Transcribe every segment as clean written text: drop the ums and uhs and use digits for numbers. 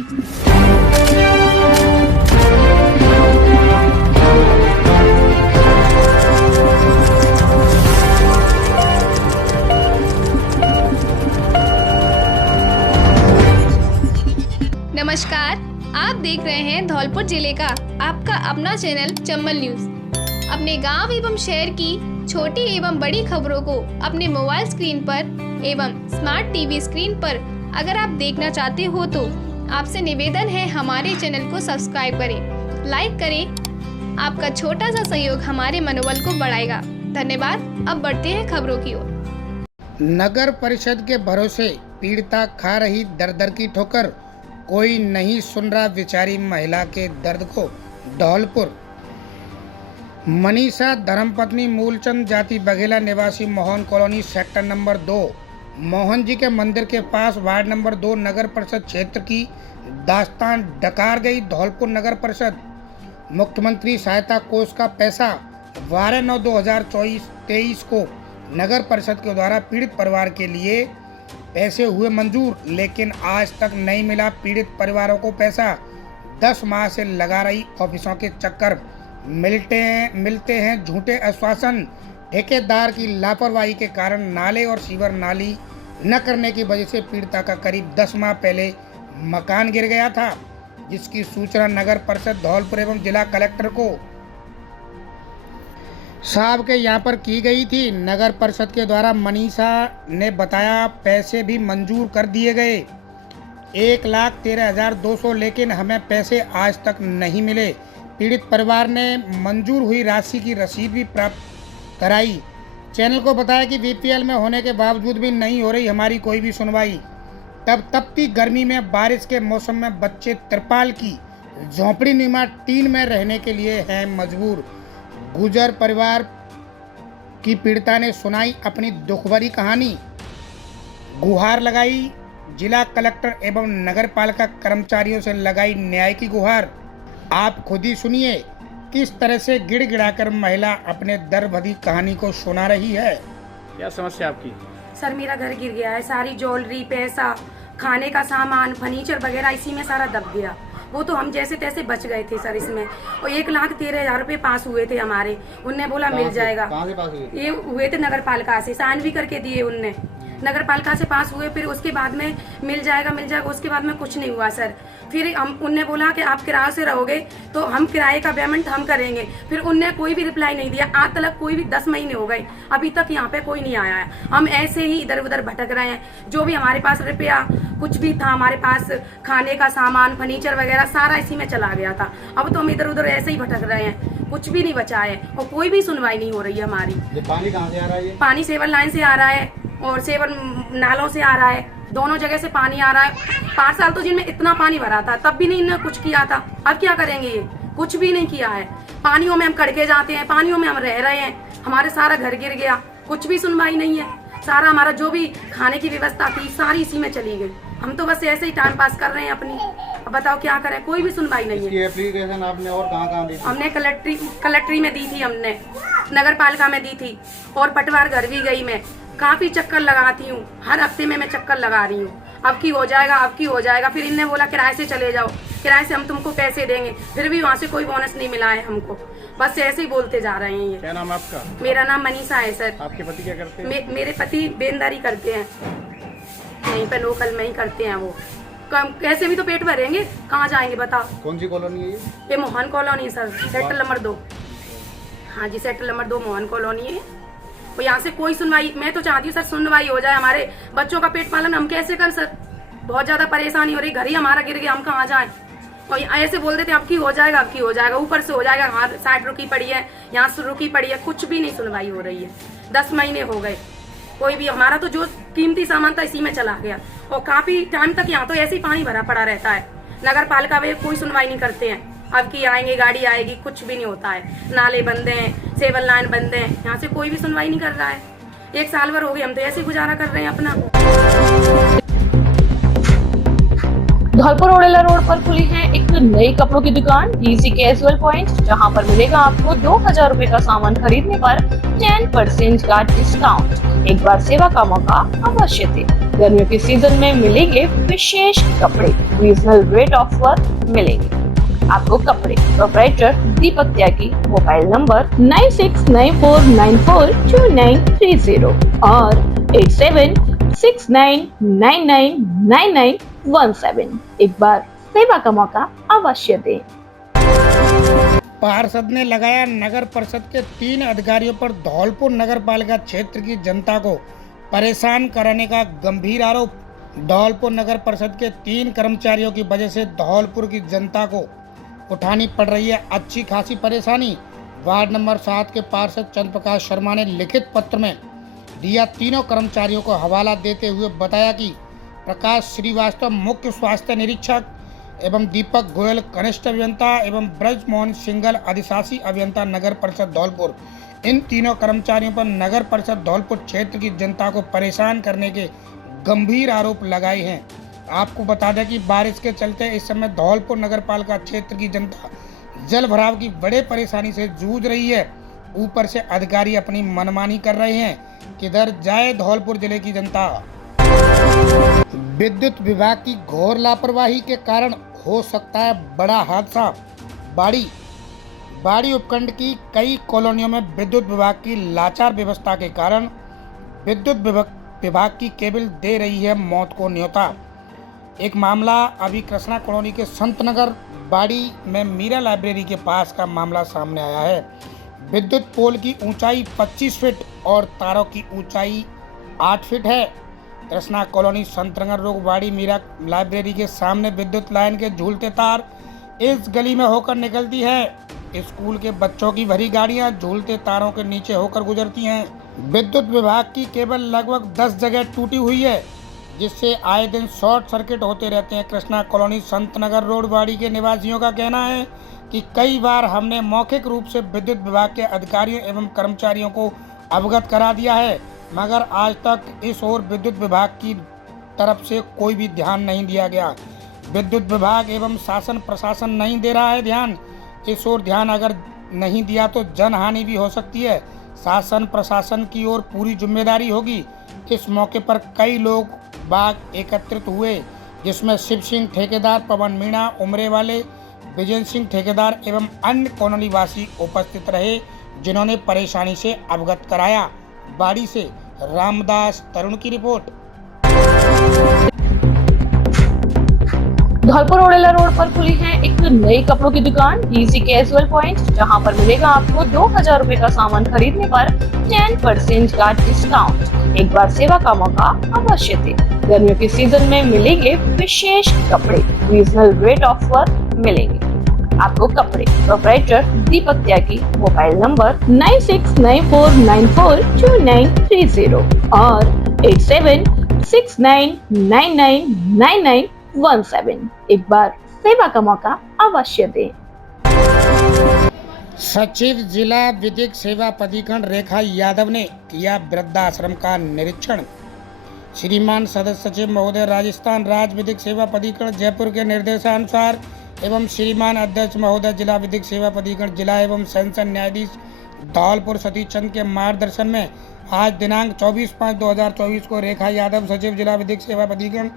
नमस्कार, आप देख रहे हैं धौलपुर जिले का आपका अपना चैनल चंबल न्यूज। अपने गांव एवं शहर की छोटी एवं बड़ी खबरों को अपने मोबाइल स्क्रीन पर एवं स्मार्ट टीवी स्क्रीन पर अगर आप देखना चाहते हो तो आपसे निवेदन है हमारे चैनल को सब्सक्राइब करें, लाइक करें। आपका छोटा सा सहयोग हमारे मनोबल को बढ़ाएगा। धन्यवाद। अब बढ़ते हैं खबरों की ओर। नगर परिषद के भरोसे पीड़िता खा रही दर दर की ठोकर, कोई नहीं सुन रहा बेचारी महिला के दर्द को। धौलपुर मनीषा धर्मपत्नी मूलचंद जाति बघेला निवासी Mohan colony sector number 2 Mohan ji के मंदिर के पास वार्ड नंबर 2 नगर परिषद क्षेत्र की दास्तान डकार गई। धौलपुर नगर परिषद मुख्यमंत्री सहायता कोष का पैसा 12/9/2023 को नगर परिषद के द्वारा पीड़ित परिवार के लिए पैसे हुए मंजूर, लेकिन आज तक नहीं मिला। पीड़ित परिवारों को पैसा 10 माह से लगा रही ऑफिसों के चक्कर, मिलते हैं झूठे आश्वासन। ठेकेदार की लापरवाही के कारण नाले और सीवर नाली न करने की वजह से पीड़िता का करीब 10 माह पहले मकान गिर गया था, जिसकी सूचना नगर परिषद धौलपुर एवं जिला कलेक्टर को साहब के यहाँ पर की गई थी। नगर परिषद के द्वारा मनीषा ने बताया पैसे भी मंजूर कर दिए गए 1,13,200, लेकिन हमें पैसे आज तक नहीं मिले। पीड़ित परिवार ने मंजूर हुई राशि की रसीद भी प्राप्त कराई। चैनल को बताया कि बीपीएल में होने के बावजूद भी नहीं हो रही हमारी कोई भी सुनवाई। तपती गर्मी में बारिश के मौसम में बच्चे तिरपाल की झोंपड़ी नुमा टीन में रहने के लिए हैं मजबूर। गुजर परिवार की पीड़िता ने सुनाई अपनी दुखभरी कहानी, गुहार लगाई। जिला कलेक्टर एवं नगर पालिका कर्मचारियों से लगाई न्याय की गुहार। आप खुद ही सुनिए किस तरह से गिड़गिड़ाकर महिला अपने दर्द भरी कहानी को सुना रही है। क्या समस्या आपकी? सर मेरा घर गिर गया है, सारी ज्वेलरी, पैसा, खाने का सामान, फर्नीचर वगैरह इसी में सारा दब गया। वो तो हम जैसे तैसे बच गए थे सर इसमें। और 1,13,000 रुपये पास हुए थे हमारे, उनने बोला मिल जाएगा। कहाँ से पास हुए? ये हुए थे नगर पालिका से, साइन भी करके दिए उनने। नगर पालिका से पास हुए, फिर उसके बाद में मिल जाएगा। उसके बाद में कुछ नहीं हुआ सर। फिर हम उनने बोला कि आप किराए से रहोगे तो हम किराए का पेमेंट हम करेंगे। फिर उनने कोई भी रिप्लाई नहीं दिया। आज तक कोई भी 10 महीने हो गए, अभी तक यहाँ पे कोई नहीं आया है। हम ऐसे ही इधर उधर भटक रहे हैं। जो भी हमारे पास रुपया कुछ भी था, हमारे पास खाने का सामान, फर्नीचर वगैरह सारा इसी में चला गया था। अब तो हम इधर उधर ऐसे ही भटक रहे हैं, कुछ भी नहीं बचा है और कोई भी सुनवाई नहीं हो रही है हमारी। ये पानी कहाँ से आ रहा है? पानी सेवर लाइन से आ रहा है और सेवर नालों से आ रहा है, दोनों जगह से पानी आ रहा है। 5 साल तो जिनमें इतना पानी भरा था तब भी नहीं इन्होंने कुछ किया था। अब क्या करेंगे? ये कुछ भी नहीं किया है। पानियों में हम कड़के जाते हैं, पानियों में हम रह रहे हैं, हमारे सारा घर गिर गया, कुछ भी सुनवाई नहीं है। सारा हमारा जो भी खाने की व्यवस्था थी सारी इसी में चली गई। हम तो बस ऐसे ही टाइम पास कर रहे हैं अपनी। अब बताओ क्या करें, कोई भी सुनवाई नहीं है। एप्लीकेशन आपने और कहाँ दी थी? हमने कलेक्ट्री में दी थी, हमने नगर पालिका में दी थी और पटवार घर भी गई। मैं काफी चक्कर लगाती हूँ, हर हफ्ते में मैं चक्कर लगा रही हूँ। अब की हो जाएगा, अब की हो जाएगा। फिर इनने बोला किराए से चले जाओ, किराए से हम तुमको पैसे देंगे। फिर भी वहाँ से कोई बोनस नहीं मिला है हमको। बस ऐसे ही बोलते जा रहे हैं ये। क्या नाम आपका? मेरा नाम मनीषा है सर। आपके पति क्या करते हैं? मेरे पति बेंदारी करते हैं, यहीं पे लोकल में ही करते हैं। वो कैसे भी तो पेट भरेंगे, कहाँ जाएंगे बताओ। कौन सी कॉलोनी है ये Mohan colony sir, sector number 2। हाँ जी, सेक्टर नंबर 2 मोहन कॉलोनी है। और यहाँ से कोई सुनवाई, मैं तो चाहती हूँ सर सुनवाई हो जाए। हमारे बच्चों का पेट पालन हम कैसे कर सर? बहुत ज्यादा परेशानी हो रही, घर ही हमारा गिर गया, हम कहाँ जाएं? और ऐसे बोल देते अब की हो जाएगा, अब की हो जाएगा, ऊपर से हो जाएगा। हाँ 60 रुकी पड़ी है, यहाँ से रुकी पड़ी है, कुछ भी नहीं सुनवाई हो रही है। 10 महीने हो गए, कोई भी हमारा तो जो कीमती सामान था इसी में चला गया। और काफी टाइम तक यहाँ तो ऐसे ही पानी भरा पड़ा रहता है। नगर पालिका में कोई सुनवाई नहीं करते हैं। अब की आएंगे, गाड़ी आएगी, कुछ भी नहीं होता है। नाले बंद हैं, सेवर लाइन बंद है, यहाँ से कोई भी सुनवाई नहीं कर रहा है। 1 साल भर हो गए, हम तो ऐसे गुजारा कर रहे हैं अपना। धौलपुर ओडेला रोड पर खुली है एक नई कपड़ों की दुकान डीसी कैजुअल पॉइंट, जहां पर मिलेगा आपको 2000 रूपए का सामान खरीदने पर 10% का डिस्काउंट। एक बार सेवा का मौका अवश्य दे। गर्मियों के सीजन में मिलेंगे विशेष कपड़े, रीजनल रेट ऑफर मिलेंगे आपको कपड़े। प्रोप्राइटर दीपक त्यागी, मोबाइल नंबर 9694942930 और 8769999917। एक बार सेवा का मौका अवश्य दें। पार्षद ने लगाया नगर परिषद के 3 अधिकारियों पर धौलपुर नगर पालिका क्षेत्र की जनता को परेशान कराने का गंभीर आरोप। धौलपुर नगर परिषद के 3 कर्मचारियों की वजह से धौलपुर की जनता को उठानी पड़ रही है अच्छी खासी परेशानी। वार्ड नंबर 7 के पार्षद चंद्र प्रकाश शर्मा ने लिखित पत्र में दिया तीनों कर्मचारियों को हवाला देते हुए बताया कि प्रकाश श्रीवास्तव मुख्य स्वास्थ्य निरीक्षक एवं दीपक गोयल कनिष्ठ अभियंता एवं ब्रजमोहन सिंगल अधिशासी अभियंता नगर परिषद धौलपुर, इन तीनों कर्मचारियों पर नगर परिषद धौलपुर क्षेत्र की जनता को परेशान करने के गंभीर आरोप लगाए हैं। आपको बता दें कि बारिश के चलते इस समय धौलपुर नगर पालिका क्षेत्र की जनता जल भराव की बड़े परेशानी से जूझ रही है। ऊपर से अधिकारी अपनी मनमानी कर रहे हैं। किधर जाए धौलपुर जिले की जनता। विद्युत विभाग की घोर लापरवाही के कारण हो सकता है बड़ा हादसा। बाड़ी उपखंड की कई कॉलोनियों में विद्युत विभाग की लाचार व्यवस्था के कारण विद्युत विभाग की केबल दे रही है मौत को न्योता। एक मामला अभी कृष्णा कॉलोनी के संत नगर बाड़ी में मीरा लाइब्रेरी के पास का मामला सामने आया है। विद्युत पोल की ऊंचाई 25 फीट और तारों की ऊंचाई 8 फीट है। कृष्णा कॉलोनी संत नगर रोड बाड़ी मीरा लाइब्रेरी के सामने विद्युत लाइन के झूलते तार इस गली में होकर निकलती है। स्कूल के बच्चों की भरी गाड़ियां झूलते तारों के नीचे होकर गुजरती हैं। विद्युत विभाग की केबल लगभग 10 जगह टूटी हुई है, जिससे आए दिन शॉर्ट सर्किट होते रहते हैं। कृष्णा कॉलोनी संत नगर रोड बाड़ी के निवासियों का कहना है कि कई बार हमने मौखिक रूप से विद्युत विभाग के अधिकारियों एवं कर्मचारियों को अवगत करा दिया है, मगर आज तक इस ओर विद्युत विभाग की तरफ से कोई भी ध्यान नहीं दिया गया। विद्युत विभाग एवं शासन प्रशासन नहीं दे रहा है ध्यान। इस ओर ध्यान अगर नहीं दिया तो जनहानि भी हो सकती है। शासन प्रशासन की ओर पूरी जिम्मेदारी होगी। इस मौके पर कई लोग बाग एकत्रित हुए, जिसमें शिव सिंह ठेकेदार, पवन मीणा, उमरे वाले, विजय सिंह ठेकेदार एवं अन्य कॉलोनी वासी उपस्थित रहे, जिन्होंने परेशानी से अवगत कराया। बाड़ी से रामदास तरुण की रिपोर्ट। धौलपुर ओडेला रोड पर खुली है एक नई कपड़ों की दुकान डीसी कैजुअल पॉइंट, जहां पर मिलेगा आपको 2000 रूपए का सामान खरीदने पर 10% का डिस्काउंट। एक बार सेवा का मौका अवश्य दे। गर्मियों के सीजन में मिलेंगे विशेष कपड़े, रीजनल रेट ऑफर मिलेंगे आपको कपड़े। प्रोप्राइटर दीपक त्यागी, मोबाइल नंबर 9694942930 और 8769999917। एक बार सेवा का मौका अवश्य दें। सचिव जिला विधिक सेवा प्राधिकरण रेखा यादव ने किया वृद्धाश्रम का निरीक्षण। श्रीमान सदस्य सचिव महोदय राजस्थान राज्य विधिक सेवा प्राधिकरण जयपुर के निर्देशानुसार एवं श्रीमान अध्यक्ष महोदय जिला विधिक सेवा प्राधिकरण जिला एवं सेशन न्यायाधीश धौलपुर सतीश चंद के मार्गदर्शन में आज दिनांक 24/5/2024 को रेखा यादव सचिव जिला विधिक सेवा प्राधिकरण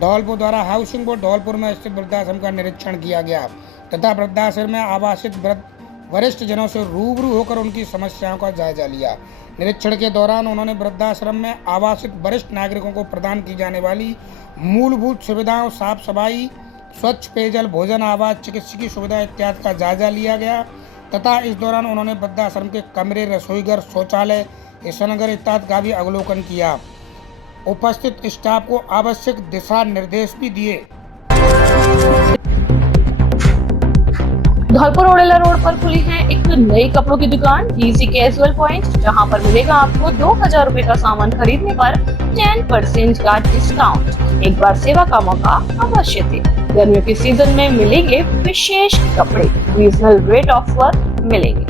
धौलपुर द्वारा हाउसिंग बोर्ड धौलपुर में स्थित वृद्धाश्रम का निरीक्षण किया गया तथा वृद्धाश्रम में आवासित वरिष्ठ जनों से रूबरू होकर उनकी समस्याओं का जायजा लिया। निरीक्षण के दौरान उन्होंने वृद्धाश्रम में आवासित वरिष्ठ नागरिकों को प्रदान की जाने वाली मूलभूत सुविधाओं, साफ सफाई, स्वच्छ पेयजल, भोजन, आवास, चिकित्सकीय सुविधा इत्यादि का जायजा लिया गया तथा इस दौरान उन्होंने वृद्धाश्रम के कमरे, रसोईघर, शौचालय, स्नानघर इत्यादि का भी अवलोकन किया। उपस्थित स्टाफ को आवश्यक दिशा निर्देश भी दिए। धौलपुर ओडेला रोड पर खुली है एक नई कपड़ों की दुकान डीसी कैजुअल पॉइंट, जहां पर मिलेगा आपको 2000 रूपए का सामान खरीदने पर 10% का डिस्काउंट। एक बार सेवा का मौका अवश्य दे। गर्मियों के सीजन में मिलेंगे विशेष कपड़े, रीजनल रेट ऑफर मिलेंगे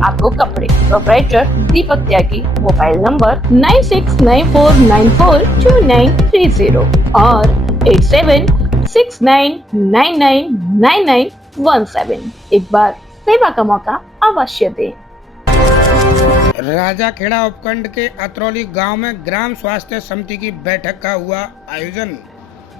आपको कपड़े। प्रोप्राइटर दीपक त्यागी, मोबाइल नंबर 9694942930 और 87 69999917। एक बार सेवा का मौका अवश्य दें। राजाखेड़ा उपखंड के अतरौली गांव में ग्राम स्वास्थ्य समिति की बैठक का हुआ आयोजन।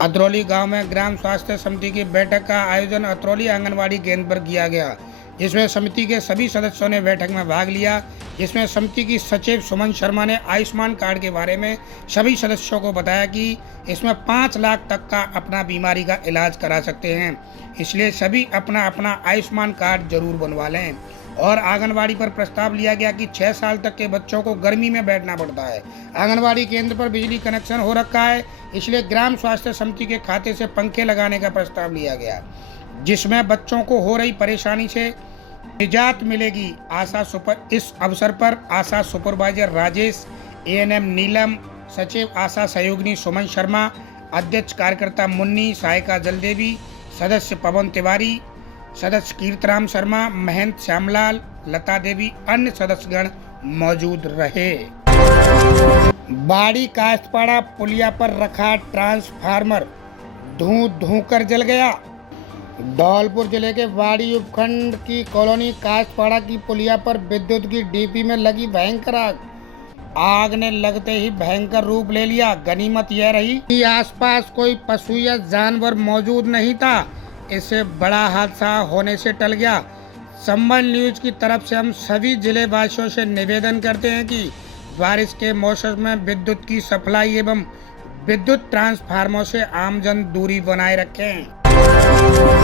अतरौली गांव में ग्राम स्वास्थ्य समिति की बैठक का आयोजन अतरौली आंगनवाड़ी केंद्र पर किया गया, जिसमें समिति के सभी सदस्यों ने बैठक में भाग लिया। जिसमें समिति की सचिव सुमन शर्मा ने आयुष्मान कार्ड के बारे में सभी सदस्यों को बताया कि इसमें 5 लाख तक का अपना बीमारी का इलाज करा सकते हैं, इसलिए सभी अपना अपना आयुष्मान कार्ड जरूर बनवा लें। और आंगनवाड़ी पर प्रस्ताव लिया गया कि 6 साल तक के बच्चों को गर्मी में बैठना पड़ता है। आंगनवाड़ी केंद्र पर बिजली कनेक्शन हो रखा है, इसलिए ग्राम स्वास्थ्य समिति के खाते से पंखे लगाने का प्रस्ताव लिया गया, जिसमें बच्चों को हो रही परेशानी से निजात मिलेगी। इस अवसर पर आशा सुपरवाइजर राजेश, एएनएम नीलम, सचिव आशा सहयोगिनी सुमन शर्मा, अध्यक्ष कार्यकर्ता मुन्नी, सहायिका जलदेवी, सदस्य पवन तिवारी, सदस्य कीर्तराम शर्मा, महंत श्यामलाल, लता देवी, अन्य सदस्यगण मौजूद रहे। बाड़ी कास्तपाड़ा पुलिया पर रखा ट्रांसफार्मर धूं कर जल गया। धौलपुर जिले के बाड़ी उपखंड की कॉलोनी कास्तपाड़ा की पुलिया पर विद्युत की डीपी में लगी भयंकर आग ने लगते ही भयंकर रूप ले लिया। गनीमत यह रही कि आसपास कोई पशु या जानवर मौजूद नहीं था, इससे बड़ा हादसा होने से टल गया। संबल न्यूज की तरफ से हम सभी जिले वासियों से निवेदन करते हैं कि बारिश के मौसम में विद्युत की सप्लाई एवं विद्युत ट्रांसफार्मर से आमजन दूरी बनाए रखें।